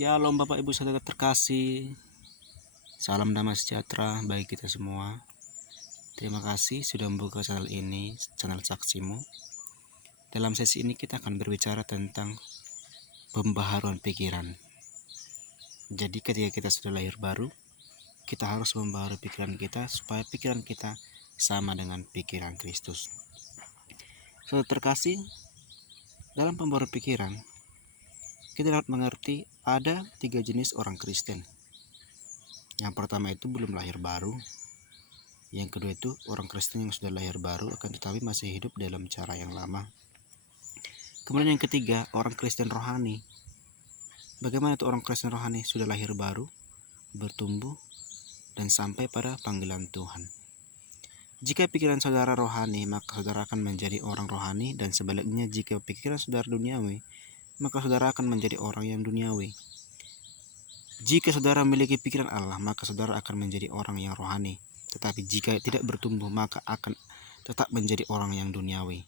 Shalom Bapak Ibu Saudara terkasih. Salam damai sejahtera bagi kita semua. Terima kasih sudah membuka channel ini, channel Saksimu. Dalam sesi ini kita akan berbicara tentang pembaharuan pikiran. Jadi ketika kita sudah lahir baru, kita harus membaharui pikiran kita supaya pikiran kita sama dengan pikiran Kristus. Saudara terkasih, dalam pembaharuan pikiran, kita dapat mengerti ada 3 jenis orang Kristen. Yang pertama itu belum lahir baru. Yang kedua itu orang Kristen yang sudah lahir baru akan tetapi masih hidup dalam cara yang lama. Kemudian yang ketiga, orang Kristen rohani. Bagaimana itu orang Kristen rohani? Sudah lahir baru, bertumbuh, dan sampai pada panggilan Tuhan. Jika pikiran saudara rohani, maka saudara akan menjadi orang rohani, dan sebaliknya jika pikiran saudara duniawi, maka saudara akan menjadi orang yang duniawi. Jika saudara memiliki pikiran Allah, maka saudara akan menjadi orang yang rohani. Tetapi jika tidak bertumbuh, maka akan tetap menjadi orang yang duniawi,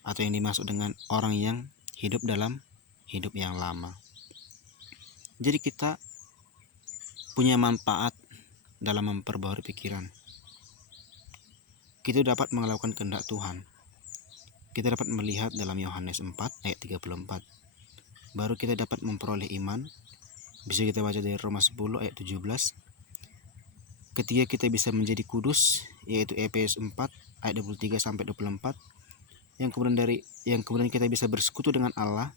atau yang dimaksud dengan orang yang hidup dalam hidup yang lama. Jadi kita punya manfaat dalam memperbaharui pikiran. Kita dapat melakukan kehendak Tuhan. Kita dapat melihat dalam Yohanes 4 ayat 34. Baru kita dapat memperoleh iman. Bisa kita baca dari Roma 10 ayat 17. Ketika kita bisa menjadi kudus, yaitu Efesus 4 ayat 23 sampai 24. Yang kemudian kita bisa bersekutu dengan Allah.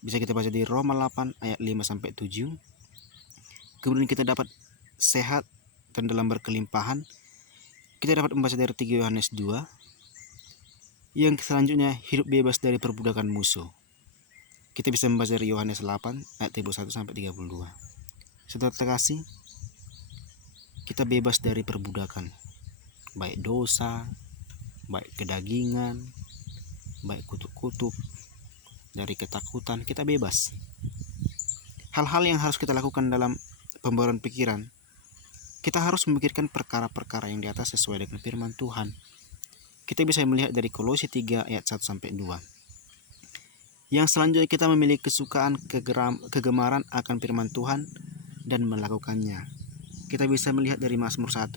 Bisa kita baca di Roma 8 ayat 5 sampai 7. Kemudian kita dapat sehat dan dalam berkelimpahan. Kita dapat membaca dari 3 Yohanes 2. Yang selanjutnya hidup bebas dari perbudakan musuh. Kita bisa membaca dari Yohanes 8 ayat 31 sampai 32. Saudara terkasih, kita bebas dari perbudakan, baik dosa, baik kedagingan, baik kutuk-kutuk, dari ketakutan, kita bebas. Hal-hal yang harus kita lakukan dalam pembaharuan pikiran, kita harus memikirkan perkara-perkara yang di atas sesuai dengan firman Tuhan. Kita bisa melihat dari Kolose 3 ayat 1 sampai 2. Yang selanjutnya kita memiliki kesukaan, kegemaran akan firman Tuhan dan melakukannya. Kita bisa melihat dari Mazmur 1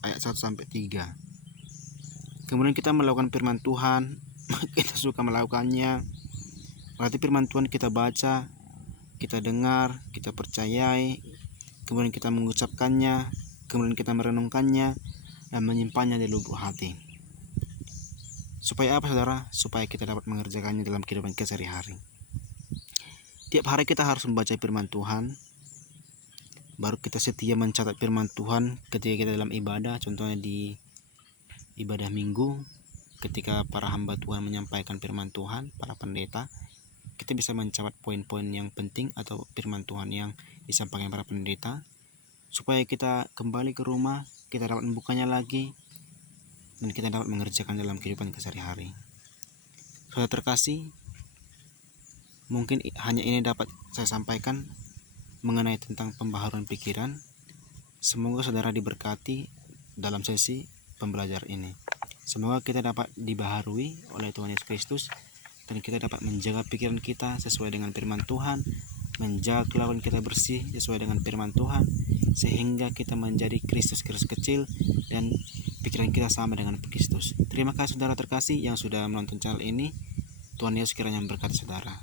ayat 1 sampai 3. Kemudian kita melakukan firman Tuhan, kita suka melakukannya. Berarti firman Tuhan kita baca, kita dengar, kita percayai, kemudian kita mengucapkannya, kemudian kita merenungkannya dan menyimpannya di lubuk hati. Supaya apa saudara? Supaya kita dapat mengerjakannya dalam kehidupan kita sehari-hari. Tiap hari kita harus membaca firman Tuhan. Baru kita setia mencatat firman Tuhan ketika kita dalam ibadah. Contohnya di ibadah minggu, ketika para hamba Tuhan menyampaikan firman Tuhan, para pendeta, kita bisa mencatat poin-poin yang penting atau firman Tuhan yang disampaikan para pendeta, supaya kita kembali ke rumah, kita dapat membukanya lagi, dan kita dapat mengerjakan dalam kehidupan sehari-hari. Saudara terkasih, mungkin hanya ini dapat saya sampaikan mengenai tentang pembaharuan pikiran. Semoga saudara diberkati dalam sesi pembelajaran ini. Semoga kita dapat dibaharui oleh Tuhan Yesus Kristus, dan kita dapat menjaga pikiran kita sesuai dengan firman Tuhan, menjaga kelakuan kita bersih sesuai dengan firman Tuhan, sehingga kita menjadi Kristus kecil dan pikiran kita sama dengan Kristus. Terima kasih saudara terkasih yang sudah menonton channel ini. Tuhan Yesus kiranya memberkati saudara.